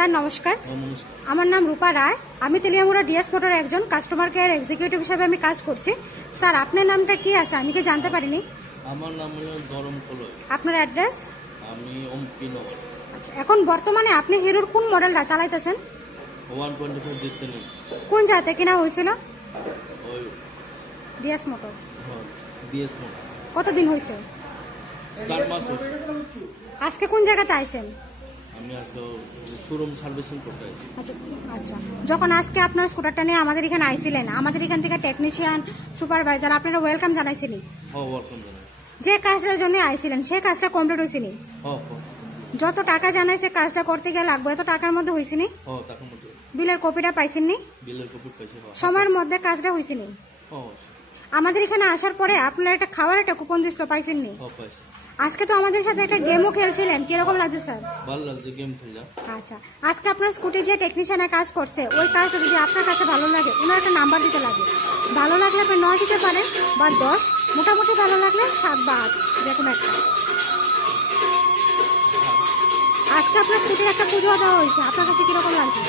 Sir নমস্কার, নমস্কার। আমার নাম রূপা রায়। আমি তেলিয়ামুড়া ডিএস মোটর একজন কাস্টমার কেয়ার এক্সিকিউটিভ হিসেবে আমি কাজ করছি। স্যার আপনার নামটা কি আছে আমি কি জানতে পারিনি? আমার নাম হলো ধরম কলয়। আপনার অ্যাড্রেস? আমি অম্পিনগর আচ্ছা, এখন বর্তমানে আপনি হিরোর কোন মডেলটা চালাইতেছেন? 125 ডিসটেন্স। কোন জায়গাতে কিনা হয়েছিল? ওই ডিএস মোটর। বিএস মোড কতদিন হয়েছে? 4 মাস হয়েছে। আজকে কোন জায়গাতে আইছেন? আমি আজকে শোরুম সার্ভিসিং করতে আসছি। আচ্ছা আচ্ছা, যখন আজকে আপনার স্কুটারটা নিয়ে আমাদের এখানে আইছিলেন, আমাদের এখান থেকে টেকনিশিয়ান সুপারভাইজার আপনারা ওয়েলকাম জানাইছিলেন। ওয়েলকাম জানাই। যে কাজটার জন্য আইছিলেন সেই কাজটা কমপ্লিট হয়েছিনি? যত টাকা জানাইছে কাজটা করতে গিয়ে লাগবে এত টাকার মধ্যে হয়েছিনি? টাকার মধ্যে বিলের কপিটা পাইছেননি? বিলের কপি পাইছি। সময়ের মধ্যে কাজটা হয়েছিনি? আমাদের এখানে আসার পরে আপনার একটা খাওয়ার একটা কুপন দিছিল, পাইছেননি? পাইছি। আজকে তো আমাদের সাথে একটা গেমও খেলছিলেন, কিরকম লাগছে স্যার? ভালো লাগছে গেম খেলা। আচ্ছা, আজকে আপনার স্কুটি যে টেকনিশিয়ানের কাজ করছে ওই কাজটা যদি আপনার কাছে ভালো লাগে ওনার একটা নাম্বার দিতে লাগে। ভালো লাগলে আপনি 9 দিতে পারেন বা 10, মোটামুটি ভালো লাগলে 7 বা 8, যে কোনো একটা। আজকে আপনার স্কুটির একটা পুজো দেওয়া হয়েছে, আপনার কাছে কিরকম লাগছে?